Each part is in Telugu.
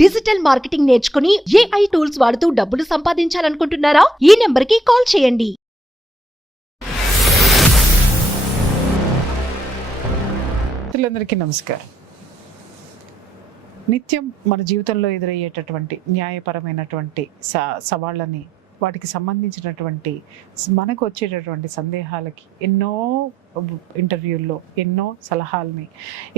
డిజిటల్ మార్కెటింగ్ నేర్చుకుని ఏఐ టూల్స్ వాడుతూ డబ్బులు సంపాదించాలనుకుంటున్నారా? ఈ నెంబర్కి కాల్ చేయండి. మిత్రులందరికీ నమస్కారం. నిత్యం మన జీవితంలో ఎదురయ్యేటటువంటి న్యాయపరమైనటువంటి సవాళ్ళని, వాటికి సంబంధించినటువంటి మనకు వచ్చేటటువంటి సందేహాలకి ఎన్నో ఇంటర్వ్యూల్లో ఎన్నో సలహాలని,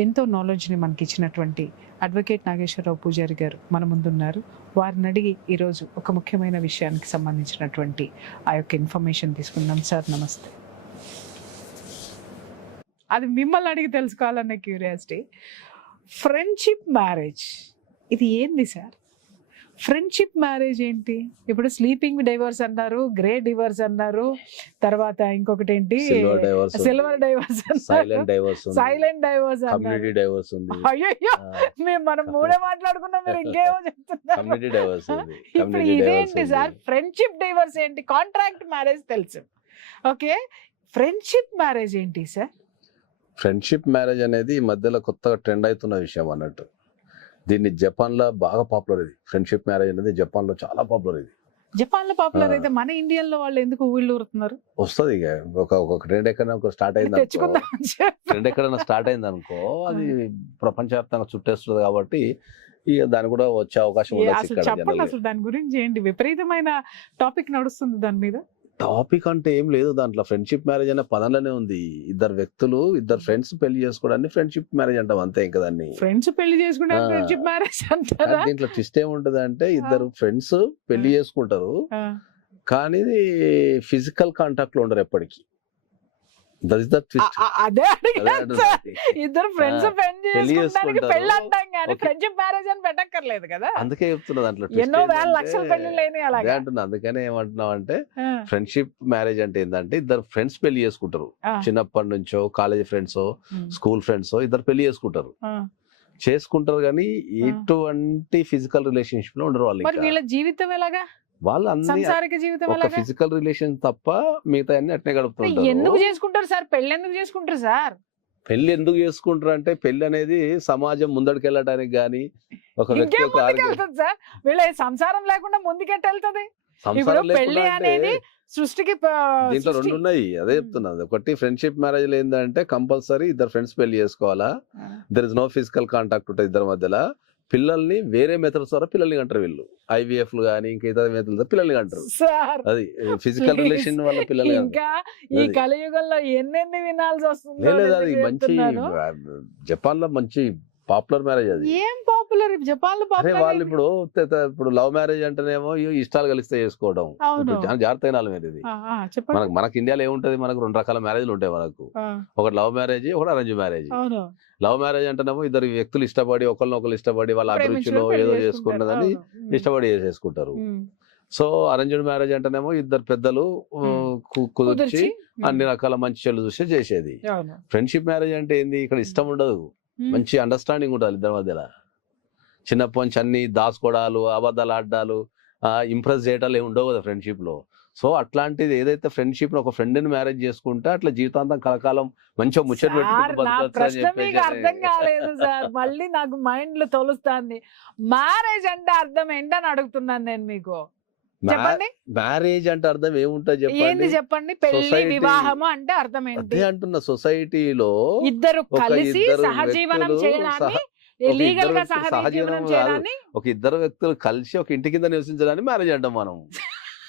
ఎంతో నాలెడ్జ్ని మనకి ఇచ్చినటువంటి అడ్వకేట్ నాగేశ్వరరావు పూజారి గారు మన ముందున్నారు. వారిని అడిగి ఈరోజు ఒక ముఖ్యమైన విషయానికి సంబంధించినటువంటి ఆ యొక్క ఇన్ఫర్మేషన్ తీసుకుందాం. సార్ నమస్తే. అది మిమ్మల్ని అడిగి తెలుసుకోవాలనే క్యూరియాసిటీ. ఫ్రెండ్షిప్ మ్యారేజ్ ఇది ఏంది సార్? ఫ్రెండ్షిప్ మ్యారేజ్ ఏంటి? ఇప్పుడు స్లీపింగ్ డైవర్స్ అన్నారు, గ్రే డివర్స్ అన్నారు, తర్వాత ఇంకొకటి ఏంటి సిల్వర్ డైవర్స్, సైలెంట్ డైవర్స్, అయ్యో మనం మూడే మాట్లాడుకున్నాం, మీరు ఇంకేమో చెప్తున్నారు. ఇప్పుడు ఇదేంటి సార్? ఫ్రెండ్షిప్ డైవర్స్ ఏంటి? కాంట్రాక్ట్ మ్యారేజ్ తెలుసు, ఓకే. ఫ్రెండ్షిప్ మ్యారేజ్ ఏంటి సార్? ఫ్రెండ్షిప్ మ్యారేజ్ అనేది ఈ మధ్యలో కొత్తగా ట్రెండ్ అవుతున్న విషయం అన్నట్టు. దీన్ని జపాన్లో బాగా పాపులర్. ఇది ఫ్రెండ్షిప్ మ్యారేజ్ అనేది జపాన్లో చాలా పాపులర్. ఇది జపాన్లో పాపులర్ అయితే మన ఇండియాలో వాళ్ళు ఎందుకు ఊళ్ళు ఊరుతున్నారు? వస్తుంది ఇక ఒక ట్రెండ్ ఎక్కడైనా స్టార్ట్ అయింది అనుకో, ట్రెండ్ ఎక్కడైనా స్టార్ట్ అయింది అనుకో, అది ప్రపంచవ్యాప్తంగా చుట్టేస్తుంది. కాబట్టి ఇక దాని కూడా వచ్చే అవకాశం ఉంది. చెప్పండి అసలు దాని గురించి ఏంటి? విపరీతమైన టాపిక్ నడుస్తుంది దాని మీద. టాపిక్ అంటే ఏం లేదు దాంట్లో. ఫ్రెండ్షిప్ మ్యారేజ్ అనే పదంలోనే ఉంది. ఇద్దరు ఫ్రెండ్స్ పెళ్లి చేసుకోవడాన్ని ఫ్రెండ్షిప్ మ్యారేజ్ అంటాం, అంతే. ఇంకా దాన్ని ఫ్రెండ్స్ పెళ్లి చేసుకుంటే ఫ్రెండ్షిప్ మ్యారేజ్ అంటారా? దీంట్లో ట్విస్ట్ ఏముంటది అంటే, ఇద్దరు ఫ్రెండ్స్ పెళ్లి చేసుకుంటారు, కానీ ఫిజికల్ కాంటాక్ట్ లో ఉండరు ఎప్పటికీ. అదే ఇద్దరు ఫ్రెండ్స్ పెళ్లి అంటాం కానీ ఫ్రెండ్షిప్ మ్యారేజ్ అని పెట్టక్కర్లేదు కదా. అందుకే చెప్తున్నా దాంట్లో ఎన్నో వేల లక్షల పెళ్లి అంటున్నా. అందుకనే ఏమంటున్నాం అంటే, ఫ్రెండ్షిప్ మ్యారేజ్ అంటే ఏంటంటే, ఇద్దరు ఫ్రెండ్స్ పెళ్లి చేసుకుంటారు. చిన్నప్పటి నుంచో కాలేజ్ ఫ్రెండ్స్, స్కూల్ ఫ్రెండ్స్, ఇద్దరు పెళ్లి చేసుకుంటారు కానీ ఎటువంటి ఫిజికల్ రిలేషన్షిప్ లో ఉండరు వాళ్ళు. వీళ్ళ జీవితం ఎలాగా? వాళ్ళు ఒక ఫిజికల్ రిలేషన్ తప్ప మిగతా అన్ని అట్నే గడుపుతుంటారు. ఎందుకు చేసుకుంటారు సార్? పెళ్లి ఎందుకు చేసుకుంటారు సార్? పెళ్లి ఎందుకు చేసుకుంటారు అంటే, పెళ్లి అనేది సమాజం ముందడికి వెళ్ళడానికి గానీ, ఒక వ్యక్తి సార్ వీళ్ళ సంసారం లేకుండా ముందుకెట్ట వెళ్తుంది? పెళ్లి అనేది సృష్టికి దీంట్లో రెండు ఉన్నాయి, అదే చెప్తున్నది. ఒకటి ఫ్రెండ్షిప్ మ్యారేజ్ లో ఏంటంటే, కంపల్సరీ ఇద్దరు ఫ్రెండ్స్ పెళ్లి చేసుకోవాలా, there is no physical contact ఉంటుంది ఇద్దరి మధ్యలో. పిల్లల్ని వేరే మెథడ్స్ ద్వారా పిల్లల్ని అంటారు వీళ్ళు, ఐవీఎఫ్ లు కానీ ఇంకా ఇతర మెథడ్స్ పిల్లల్ని అంటారు. అది ఫిజికల్ రిలేషన్ వల్ల పిల్లలు. ఇంకా ఈ కలియుగంలో ఎన్నెన్ని వినాల్సి వస్తుంది. లేదు, అది మంచి జపాన్ లో మంచి పాపులర్ మ్యారేజ్. అది ఏం పాపులర్ జపాన్ లో? వాళ్ళు ఇప్పుడు లవ్ మ్యారేజ్ అంటేనేమో ఇష్టాలు కలిస్తే చేసుకోవడం, జాగ్రత్త అయిన మీద. ఇది మనకి ఇండియాలో ఏముంటది, మనకు రెండు రకాల మ్యారేజ్లు ఉంటాయి మనకు. ఒకటి లవ్ మ్యారేజ్, ఒకటి అరేంజ్ మ్యారేజ్. లవ్ మ్యారేజ్ అంటేనేమో ఇద్దరు వ్యక్తులు ఇష్టపడి, ఒకరినొకరు ఇష్టపడి, వాళ్ళ అభిరుచిలో ఏదో చేసుకున్నదని ఇష్టపడి చేసుకుంటారు. సో అరేంజ్డ్ మ్యారేజ్ అంటేనేమో ఇద్దరు పెద్దలు కుదిర్చి అన్ని రకాల మంచి చెల్లు చూసి చేసేది. ఫ్రెండ్షిప్ మ్యారేజ్ అంటే ఏంది, ఇక్కడ ఇష్టం ఉండదు, మంచి అండర్స్టాండింగ్ ఉండాలి ఇద్దరి మధ్యలో. చిన్నప్పటి నుంచి అన్ని దాచుకోవడాలు, అబద్ధాలు ఆడాలు, ఇంప్రెస్ చేయటాలు ఏమి ఉండవు కదా ఫ్రెండ్షిప్ లో. సో అట్లాంటిది ఏదైతే ఫ్రెండ్షిప్ ఒక ఫ్రెండ్ ని మ్యారేజ్ చేసుకుంటే అట్లా జీవితాంతం కలకాలం మంచిగా ముచ్చట పెట్టుకుంటూ. అర్థం కాలేదు సార్, మళ్ళీ నాకు మైండ్ లో తొలుస్తుంది. మ్యారేజ్ అంటే అర్థం ఏంటని అడుగుతున్నాను నేను మీకు. చెప్పండి, మ్యారేజ్ అంటే అర్థం ఏముంటుంది ఏంటి చెప్పండి? పెళ్లి వివాహము అంటే అర్థం ఏంటి అంటున్న? సొసైటీలో ఇద్దరు కలిసి సహజీవనం చేయడాన్ని, లీగల్ గా సహజీవనం చేయడాన్ని, ఒక ఇద్దరు వ్యక్తులు కలిసి ఒక ఇంటి కింద నివసించడాన్ని మ్యారేజ్ అంటాం మనం.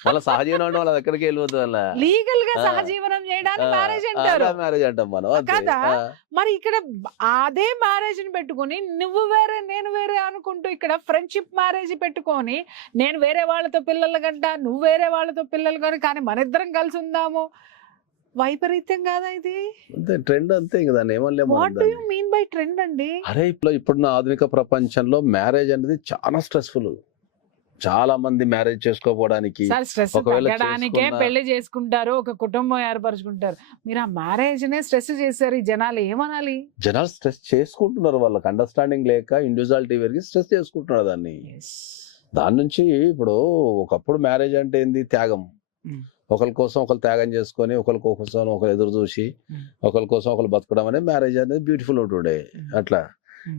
వాళ్ళ సహజీవనం అంటే వాళ్ళ ఎక్కడికి వెళ్ళిపోతుంది, వాళ్ళ లీగల్ గా సహజీవనం చేయడానికి మ్యారేజ్ అంటారు. మ్యారేజ్ అంటాం మనం కదా. మరి ఇక్కడ అదే మ్యారేజ్ ని పెట్టుకుని నువ్వు వేరే నేను వేరే అనుకుంటూ, ఇక్కడ ఫ్రెండ్షిప్ మ్యారేజ్ పెట్టుకొని నేను వేరే వాళ్ళతో పిల్లలు కంట, నువ్వు వేరే వాళ్ళతో పిల్లలు కానీ మన ఇద్దరం కలిసి ఉందాము, వైపరీత్యం కాదా ఇది? ట్రెండ్ అంతే. ఇంకా దాన్ని ఏమనలేము. What do you mean by trend అండి? అరే ఇప్పుడున్న ఆధునిక ప్రపంచంలో మ్యారేజ్ అనేది చాలా స్ట్రెస్ఫుల్. చాలా మంది మ్యారేజ్ చేసుకోవడానికి పెళ్లి చేసుకుంటారు, ఒక కుటుంబం ఏర్పరచుకుంటారు. మీరు ఆ మ్యారేజ్ నే స్ట్రెస్ చేశారు. ఈ జనాలు ఏమనాలి? జనాలు స్ట్రెస్ చేసుకుంటున్నారు, వాళ్ళకి అండర్స్టాండింగ్ లేక ఇండివిజువాలిటీ పెరిగి స్ట్రెస్ చేసుకుంటున్నారు దాన్ని. దాని నుంచి ఇప్పుడు ఒకప్పుడు మ్యారేజ్ అంటే ఏంది, త్యాగం. ఒకరి కోసం ఒకరు త్యాగం చేసుకొని, ఒకరి కోసం ఒకరు ఎదురు చూసి, ఒకరి కోసం ఒకరు బతకడం అనేది మ్యారేజ్ అనేది బ్యూటిఫుల్ ఉంటుండే. అట్లా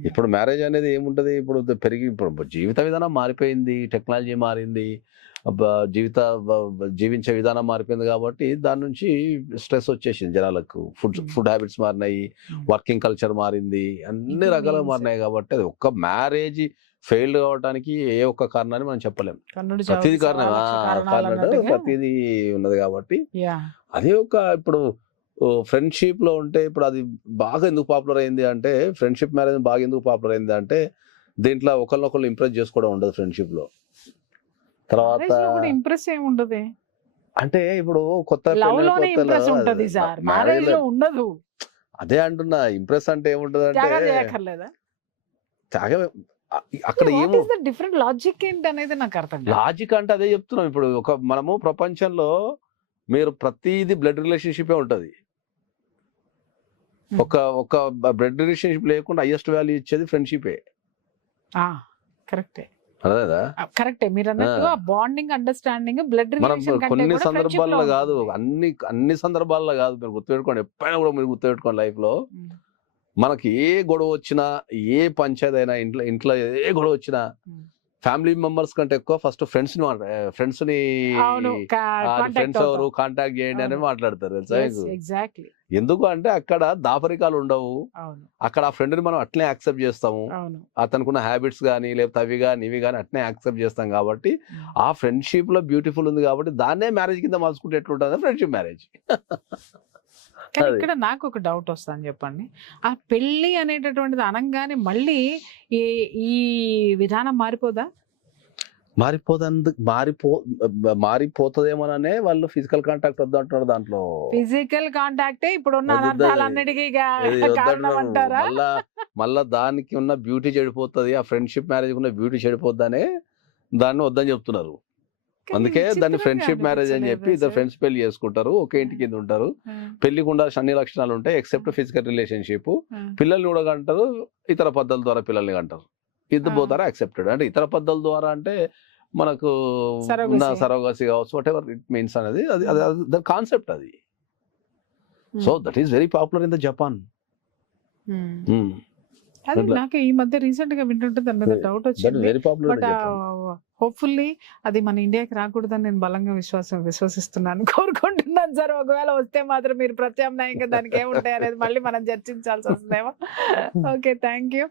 ఇప్పుడు మ్యారేజ్ అనేది ఏముంటది, ఇప్పుడు ఇప్పుడు జీవిత విధానం మారిపోయింది, టెక్నాలజీ మారింది, జీవించే విధానం మారిపోయింది కాబట్టి దాని నుంచి స్ట్రెస్ వచ్చేసింది జనాలకు. ఫుడ్ హ్యాబిట్స్ మారినాయి, వర్కింగ్ కల్చర్ మారింది, అన్ని రకాలుగా మారినాయి కాబట్టి అది ఒక్క మ్యారేజ్ ఫెయిల్డ్ కావడానికి ఏ ఒక్క కారణాన్ని మనం చెప్పలేము. ప్రతిదీ కారణం ప్రతిదీ ఉన్నది కాబట్టి అదే ఒక ఇప్పుడు ఫ్రెండ్షిప్ లో ఉంటే ఇప్పుడు అది బాగా ఎందుకు పాపులర్ అయింది అంటే, ఫ్రెండ్షిప్ మ్యారేజ్ బాగా ఎందుకు పాపులర్ అయింది అంటే దీంట్లో ఒకరినొకరు ఇంప్రెస్ చేసుకోవడం ఉండదు ఫ్రెండ్షిప్ లో. తర్వాత ఇంప్రెస్ ఏమి ఉండదు అంటే ఇప్పుడు కొత్త ఉండదు. అదే అంటున్నా, ఇంప్రెస్ అంటే ఏముంటది అంటే అక్కడ ఏమో డిఫరెంట్ లాజిక్ ఏంటి అనేది నాకు అర్థం. లాజిక్ అంటే అదే చెప్తున్నాం. ఇప్పుడు మనము ప్రపంచంలో మీరు ప్రతిదీ బ్లడ్ రిలేషన్షిప్ ఉంటది. ఒక బ్లడ్ రిలేషన్షిప్ లేకుండా హైయెస్ట్ వాల్యూ ఇచ్చేది ఫ్రెండ్షిపే. కరెక్టే అదేదా కరెక్టే మీరు అన్నట్టు బాండింగ్ అండర్స్టాండింగ్ బ్లడ్ రిలేషన్ కంటే కొన్ని సందర్భాల్లో కాదు, అన్ని సందర్భాల్లో కాదు. మీరు గుర్తుపెట్టుకోండి, ఎప్పుడైనా కూడా మీరు గుర్తుపెట్టుకోండి, లైఫ్ లో మనకి ఏ గొడవ వచ్చినా, ఏ పంచాయతీ అయినా, ఇంట్లో ఏ గొడవ వచ్చినా ఫ్యామిలీ మెంబర్స్ కంటే ఎక్కువ ఫస్ట్ ఫ్రెండ్స్ ని ఫ్రెండ్స్ ఎవరు కాంటాక్ట్ చేయండి అని మాట్లాడతారు తెలుసా. ఎగ్జాక్ట్లీ ఎందుకు అంటే అక్కడ దాపరికాలు ఉండవు, అక్కడ ఆ ఫ్రెండ్ ని మనం అట్లే యాక్సెప్ట్ చేస్తాము, అతనుకున్న హ్యాబిట్స్ కానీ లేకపోతే అవి కానీ ఇవి కానీ అట్లే యాక్సెప్ట్ చేస్తాం కాబట్టి ఆ ఫ్రెండ్షిప్ లో బ్యూటిఫుల్ ఉంది కాబట్టి దాన్నే మ్యారేజ్ కింద మలుచుకుంటే ఎట్లుంటుంది ఫ్రెండ్షిప్ మ్యారేజ్. కానీ ఇక్కడ నాకు ఒక డౌట్ వస్తుందని చెప్పండి, ఆ పెళ్లి అనేటటువంటిది అనగానే మళ్ళీ ఈ విధానం మారిపోదా? మారిపోతుందేమోననే వాళ్ళు ఫిజికల్ కాంటాక్ట్ వద్దు అంటున్నారు. దాంట్లో ఫిజికల్ కాంటాక్టే ఇప్పుడున్న అనంతాలన్నిటికీ కారణం అంటారా? మళ్ళా దానికి ఉన్న బ్యూటీ చెడిపోతుంది, ఆ ఫ్రెండ్షిప్ మ్యారేజ్ ఉన్న బ్యూటీ చెడిపోద్దనే దాన్ని వద్దని చెప్తున్నారు. అందుకే దాన్ని ఫ్రెండ్షిప్ మ్యారేజ్ అని చెప్పి ఇద్దరు ఫ్రెండ్స్ పెళ్లి చేసుకుంటారు, ఒకే ఇంటి కింద ఉంటారు, పెళ్లికి ఉండాల్సిన అన్ని లక్షణాలు ఉంటాయి ఎక్సెప్ట్ ఫిజికల్ రిలేషన్షిప్. పిల్లల్ని కూడా కంటారు, ఇతర పద్ధతుల ద్వారా పిల్లల్ని కంటారు, ఇద్దరు పోతారా యాక్సెప్టెడ్. అంటే ఇతర పద్ధతుల ద్వారా అంటే మనకు సరోగసి కావచ్చు, వాట్ ఎవర్ ఇట్ మీన్స్ అనేది అది కాన్సెప్ట్ అది. So that is very popular in the Japan. అది నాకు ఈ మధ్య రీసెంట్ గా వింటుంటే దాని మీద డౌట్ వచ్చింది. బట్ హోప్ఫుల్లీ అది మన ఇండియాకి రాకూడదని నేను బలంగా విశ్వసిస్తున్నాను, కోరుకుంటున్నాను సార్. ఒకవేళ వస్తే మాత్రం మీరు ప్రత్యామ్నాయంగా దానికి ఏముంటాయి అనేది మళ్ళీ మనం చర్చించాల్సి వస్తుందేమో. Okay, thank you.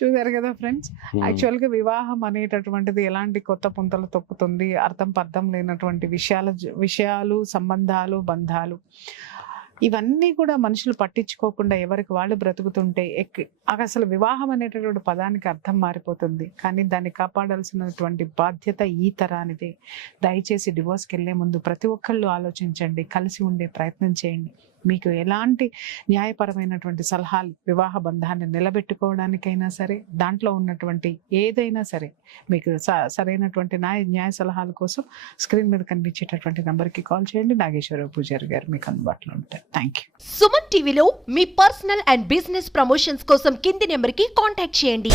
చూసారు కదా ఫ్రెండ్స్, యాక్చువల్గా వివాహం అనేటటువంటిది ఎలాంటి కొత్త పుంతలు తొక్కుతుంది, అర్థం పర్థం లేనటువంటి విషయాలు, సంబంధాలు, బంధాలు, ఇవన్నీ కూడా మనుషులు పట్టించుకోకుండా ఎవరికి వాళ్ళు బ్రతుకుతుంటే అసలు వివాహం అనేటటువంటి పదానికి అర్థం మారిపోతుంది. కానీ దాన్ని కాపాడాల్సినటువంటి బాధ్యత ఈ తరానిదే. దయచేసి డివోర్స్కి వెళ్ళే ముందు ప్రతి ఒక్కళ్ళు ఆలోచించండి, కలిసి ఉండే ప్రయత్నం చేయండి. మీకు ఎలాంటి న్యాయపరమైనటువంటి సలహాలు వివాహ బంధాన్ని నిలబెట్టుకోవడానికైనా సరే, దాంట్లో ఉన్నటువంటి ఏదైనా సరే మీకు సరైనటువంటి న్యాయ సలహాల కోసం స్క్రీన్ మీద కనిపించేటటువంటి నంబర్కి కాల్ చేయండి. నాగేశ్వరరావు పూజారి గారు మీకు అందుబాటులో ఉంటారు. Thank you. సుమన్ టీవీలో మీ పర్సనల్ అండ్ బిజినెస్ ప్రమోషన్స్ కోసం కింది నెంబర్కి కాంటాక్ట్ చేయండి.